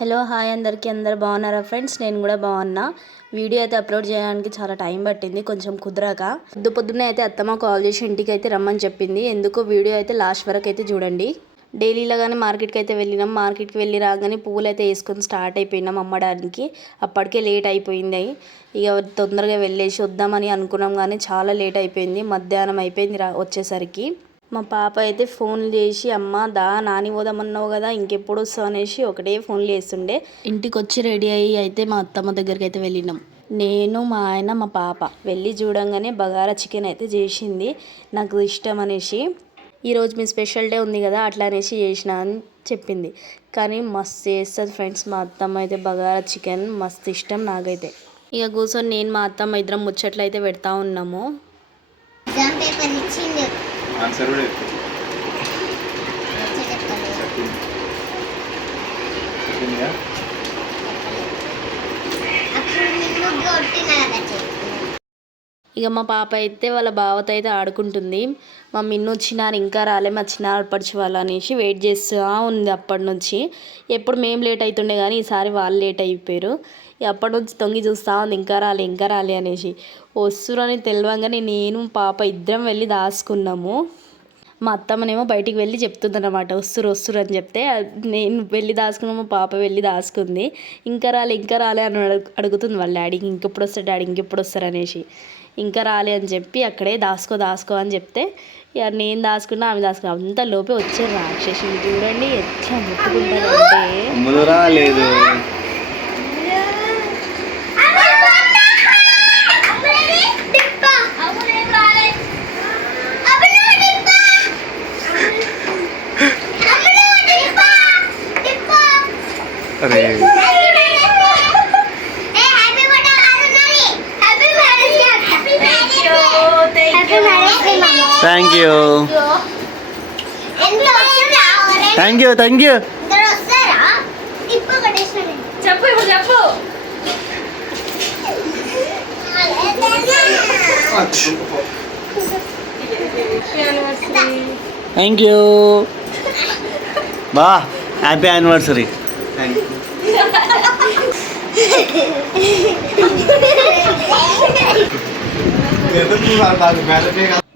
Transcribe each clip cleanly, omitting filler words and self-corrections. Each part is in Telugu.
హలో హాయ్ అందరికీ అందరు బాగున్నారా ఫ్రెండ్స్? నేను కూడా బాగున్నా. వీడియో అయితే అప్లోడ్ చేయడానికి చాలా టైం పట్టింది, కొంచెం కుదరక. పొద్దున్నే అయితే అత్తమ్మ కాల్ చేసి ఇంటికి అయితే రమ్మని చెప్పింది. ఎందుకో వీడియో అయితే లాస్ట్ వరకు అయితే చూడండి. డైలీలాగానే మార్కెట్కి అయితే వెళ్ళినాం. మార్కెట్కి వెళ్ళి రాగానే పువ్వులు అయితే వేసుకొని స్టార్ట్ అయిపోయినాం అమ్మడానికి. అప్పటికే లేట్ అయిపోయింది. ఇక తొందరగా వెళ్ళేసి వద్దామని అనుకున్నాం కానీ చాలా లేట్ అయిపోయింది. మధ్యాహ్నం అయిపోయింది వచ్చేసరికి. మా పాప అయితే ఫోన్లు చేసి అమ్మ నాని పోదామన్నావు కదా ఇంకెప్పుడు వస్తావు అనేసి ఒకటే ఫోన్లు చేస్తుండే. ఇంటికి వచ్చి రెడీ అయ్యి అయితే మా అత్తమ్మ దగ్గరికి అయితే వెళ్ళినాం. నేను మా ఆయన మా పాప వెళ్ళి చూడంగానే బగారా చికెన్ అయితే చేసింది, నాకు ఇష్టం అనేసి. ఈరోజు మీ స్పెషల్ డే ఉంది కదా అట్లా అనేసి చేసిన అని చెప్పింది. కానీ మస్తు చేస్తుంది ఫ్రెండ్స్ మా అత్తమ్మ అయితే. బగారా చికెన్ మస్తు ఇష్టం నాకైతే. ఇక కూర్చొని నేను మా అత్తమ్మ ఇద్దరం ముచ్చట్లు అయితే పెడతా ఉన్నాము. ఆన్సర్ కూడా ఇక మా పాప అయితే వాళ్ళ బావతో అయితే ఆడుకుంటుంది. మా మిన్ను వచ్చినారు ఇంకా రాలే, మా చిన్న ఆడపడిచి వాళ్ళు అనేసి వెయిట్ చేస్తూ ఉంది అప్పటి నుంచి. ఎప్పుడు మేము లేట్ అవుతుండే కానీ ఈసారి వాళ్ళు లేట్ అయిపోయారు. అప్పటి నుంచి తొంగి చూస్తూ ఉంది ఇంకా రాలే అనేసి. వస్తురని తెలియంగానే నేను పాప ఇద్దరం వెళ్ళి దాచుకున్నాము. మా అత్తమ్మనేమో బయటికి వెళ్ళి చెప్తుందన్నమాట వస్తురు అని చెప్తే నేను వెళ్ళి దాచుకున్నాము, మా పాప వెళ్ళి దాచుకుంది. ఇంకా రాలే అని అడుగుతుంది వాళ్ళ డాడీకి. ఇంకెప్పుడు వస్తారు డాడీ ఇంకెప్పుడు వస్తారు అనేసి. ఇంకా రాలే అని చెప్పి అక్కడే దాసుకో అని చెప్తే ఇక నేను దాచుకున్నా ఆమె దాచుకున్నా. అంత లోపే వచ్చారు రాక్షసి. చూడండి ఎట్లా ముట్టుకుంటారంటే రాలేదు. అరే థ్యాంక్ యూ. థ్యాంక్ యూ బా, హ్యాపీ యానివర్సరీ.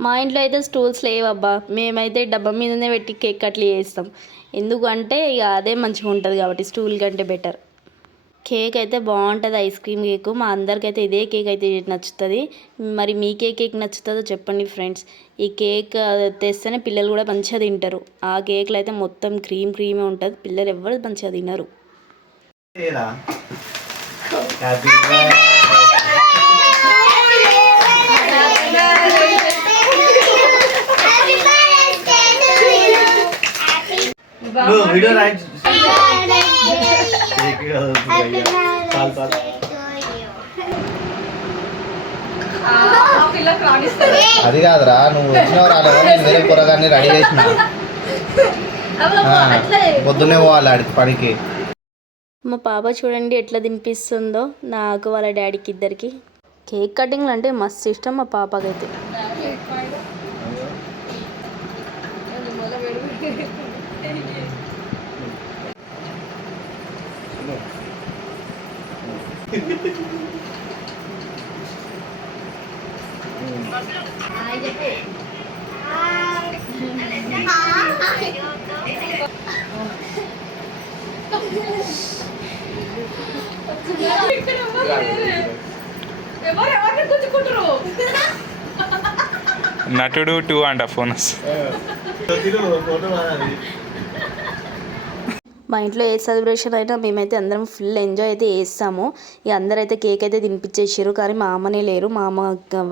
మా ఇంట్లో అయితే స్టూల్స్ లేవబ్బా. మేమైతే డబ్బా మీదనే పెట్టి కేక్ కట్లు చేస్తాం. ఎందుకంటే ఇక అదే మంచిగా ఉంటుంది కాబట్టి స్టూల్ కంటే బెటర్. కేక్ అయితే బాగుంటుంది, ఐస్ క్రీమ్ కేక్. మా అందరికైతే ఇదే కేక్ అయితే నచ్చుతుంది. మరి మీకే కేక్ నచ్చుతుందో చెప్పండి ఫ్రెండ్స్. ఈ కేక్ తెస్తేనే పిల్లలు కూడా మంచిగా తింటారు. ఆ కేక్లో అయితే మొత్తం క్రీమే ఉంటుంది, పిల్లలు ఎవరు మంచిగా తినరు. అది కాదురా, నువ్వు వచ్చినావు రాలేవా? నేను వేరే కూరగాన్ని రెడీ చేసిన. పొద్దున్నే పోవాలి ఆడికి పనికి. మా పాప చూడండి ఎట్లా తినిపిస్తుందో నాకు వాళ్ళ డాడీకి ఇద్దరికి. కేక్ కటింగ్లు అంటే మస్తు ఇష్టం మా పాపకైతే. నటుడు 2.5 ఫోన్స్. మా ఇంట్లో ఏ సెలబ్రేషన్ అయినా మేమైతే అందరం ఫుల్ ఎంజాయ్ అయితే చేస్తాము. ఇక అందరైతే కేక్ అయితే తినిపించేసారు కానీ మా అమ్మనే లేరు. మా అమ్మ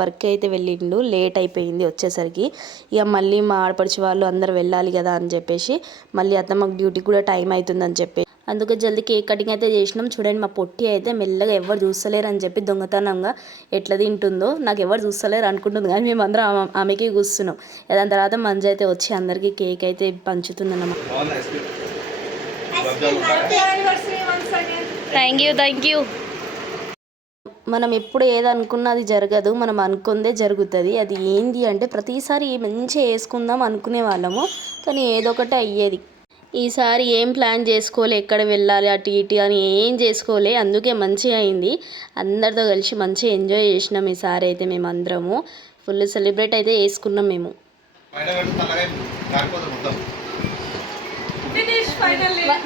వర్క్ అయితే వెళ్ళిండు, లేట్ అయిపోయింది వచ్చేసరికి. ఇక మళ్ళీ మా ఆడపడిచి వాళ్ళు అందరు వెళ్ళాలి కదా అని చెప్పేసి మళ్ళీ అత్తమ్మకు డ్యూటీకి కూడా టైం అవుతుందని చెప్పి అందుకే జల్దీ కేక్ కటింగ్ అయితే చేసినాం. చూడండి మా పొట్టి అయితే మెల్లగా ఎవరు చూస్తలేరు అని చెప్పి దొంగతనంగా ఎట్లా తింటుందో. నాకు ఎవరు చూస్తలేరు అనుకుంటుంది కానీ మేమందరం ఆమెకి కూస్తున్నాం. దాని తర్వాత మంజు అయితే వచ్చి అందరికీ కేక్ అయితే పంచుతుందన్నమాట. Thank you. మనం ఎప్పుడు ఏదనుకున్నా అది జరగదు, మనం అనుకుందే జరుగుతుంది. అది ఏంది అంటే ప్రతిసారి మంచిగా వేసుకుందాం అనుకునే వాళ్ళము కానీ ఏదో ఒకటి అయ్యేది. ఈసారి ఏం ప్లాన్ చేసుకోలే, ఎక్కడ వెళ్ళాలి అటు ఇటు అని ఏం చేసుకోలే, అందుకే మంచిగా అయింది. అందరితో కలిసి మంచిగా ఎంజాయ్ చేసినాం ఈసారి అయితే. మేము అందరము ఫుల్ సెలబ్రేట్ అయితే చేసుకున్నాం మేము.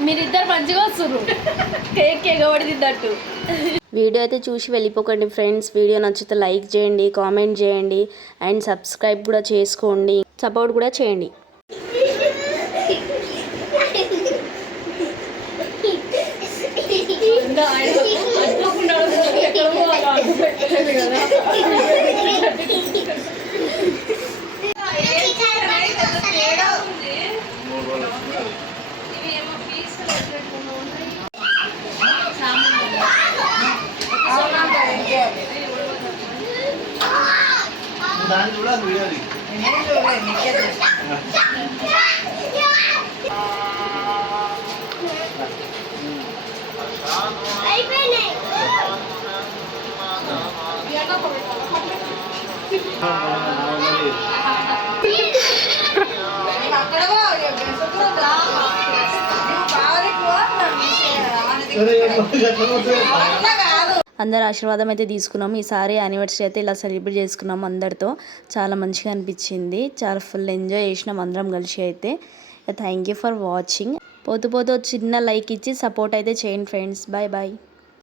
మీరిద్దరు మంచిగా వస్తున్నారు, కేక్ ఎగబడి తిన్నట్టు. వీడియో అయితే చూసి వెళ్ళిపోకండి ఫ్రెండ్స్. వీడియో నచ్చితే లైక్ చేయండి, కామెంట్ చేయండి అండ్ సబ్స్క్రైబ్ కూడా చేసుకోండి, సపోర్ట్ కూడా చేయండి. దాన్ని చూడాలి వీడియోని. అందరు ఆశీర్వాదం అయితే తీసుకున్నాము. ఈసారి యానివర్సరీ అయితే ఇలా సెలబ్రేట్ చేసుకున్నాము అందరితో. చాలా మంచిగా అనిపించింది, చాలా ఫుల్ ఎంజాయ్ చేసినాం అందరం కలిసి అయితే. Thank you for watching. పోతూ పోతూ చిన్న లైక్ ఇచ్చి సపోర్ట్ అయితే చేయండి ఫ్రెండ్స్. Bye bye.